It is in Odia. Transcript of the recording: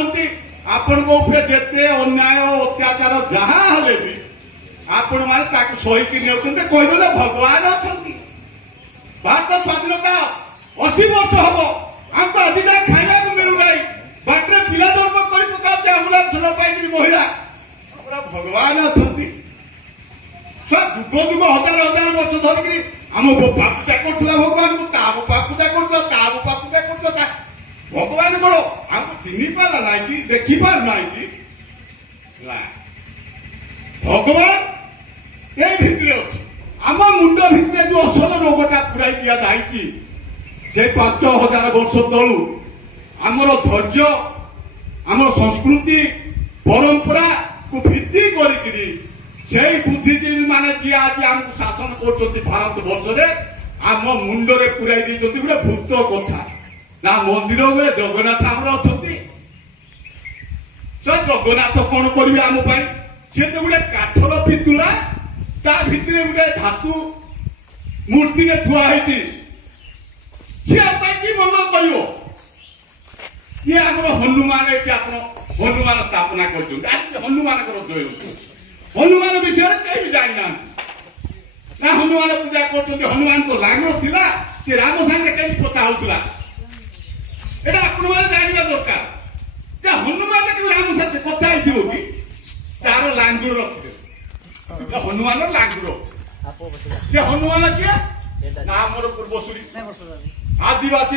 ଚାହୁଁଛନ୍ତି ଆପଣଙ୍କ ଉପରେ ଯେତେ ଅନ୍ୟାୟ ଅତ୍ୟାଚାର ଯାହା ହେଲେ ବି ଆପଣ ମାନେ ତାକୁ ସହିକି ନେଉଛନ୍ତି କହିଦେଲେ ଭଗବାନ ଅଛନ୍ତି। ଭାରତ ସ୍ୱାଧୀନତା 80 ବର୍ଷ ହବ ଆମକୁ ଆଜି ଯାଏ ଖାଇବାକୁ ମିଳୁନାହିଁ। ବାଟରେ ପିଲା ଜନ୍ମ କରି ପକାଉଛି ଆମ୍ବୁଲାନ୍ସ ନ ପାଇକି ମହିଳା ପୁରା ଭଗବାନ ଅଛନ୍ତି। ଯୁଗ ଯୁଗ ହଜାର ହଜାର ବର୍ଷ ଧରିକିରି ଆମ ବାପା ପୂଜା କରୁଥିଲା ଭଗବାନଙ୍କୁ, ତା ବାପା ପୂଜା କରୁଥିଲା, ତା ବାପା ପୂଜା କରୁଥିଲା। ଭଗବାନ କଣ ଆମକୁ ଚିହ୍ନି ପାରିଲା ନାହିଁ କି ଦେଖି ପାରୁନାହିଁ କି? ଭଗବାନ ଏଇ ଭିତରେ ଅଛି। ଆମ ମୁଣ୍ଡ ଭିତରେ ଯୋଉ ଅସଲ ରୋଗଟା ପୁରାଇ ଦିଆଯାଇଛି ସେ 5000 ବର୍ଷ ତଳୁ ଆମର ଧୈର୍ଯ୍ୟ ଆମର ସଂସ୍କୃତି ପରମ୍ପରାକୁ ଭିତ୍ତି କରିକିରି ସେଇ ବୁଦ୍ଧିଜୀବୀ ମାନେ ଯିଏ ଆଜି ଆମକୁ ଶାସନ କରୁଛନ୍ତି ଭାରତ ବର୍ଷରେ ଆମ ମୁଣ୍ଡରେ ପୁରାଇ ଦେଇଛନ୍ତି ଗୋଟେ ଭୂତ କଥା। ନା ମନ୍ଦିର ଉପରେ ଜଗନ୍ନାଥ ଆମର ଅଛନ୍ତି। ସେ ଜଗନ୍ନାଥ କଣ କରିବେ ଆମ ପାଇଁ? ସେ ତ ଗୋଟେ କାଠର ପିତୁଳା, ତା ଭିତରେ ଗୋଟେ ଧାତୁ ମୂର୍ତ୍ତିରେ ଥୁଆ ହେଇଛି। ସିଏ ଆମ ପାଇଁ କି ମଙ୍ଗଳ କରିବ? ଇଏ ଆମର ହନୁମାନ ଏଠି ଆପଣ ହନୁମାନ ସ୍ଥାପନା କରୁଛନ୍ତି। ଆଜି ହନୁମାନଙ୍କର ଜୟ ହେଉଛି। ହନୁମାନ ବିଷୟରେ କେହି ବି ଜାଣିନାହାନ୍ତି। ନା ହନୁମାନ ପୂଜା କରୁଛନ୍ତି। ହନୁମାନଙ୍କ ଲାଙ୍ଗୁଡ଼ ଥିଲା, ସେ ରାମ ସାଙ୍ଗରେ କେମିତି କଥା ହଉଥିଲା ଏଟା ଆପଣ ମାନେ ଜାଣିବା ଦରକାର। ଯେ ହନୁମାନ କେବେ ରାମ ସାଙ୍ଗରେ କଥା ହେଇଥିବ କି? ତାର ଲାଙ୍ଗୁଡ଼ ରଖିଦେବେ। ହନୁମାନ ଲାଙ୍ଗୁଡ଼। ସେ ହନୁମାନ କିଏ? ନା ଆମର ପୂର୍ବଶୁରୀ ଆଦିବାସୀ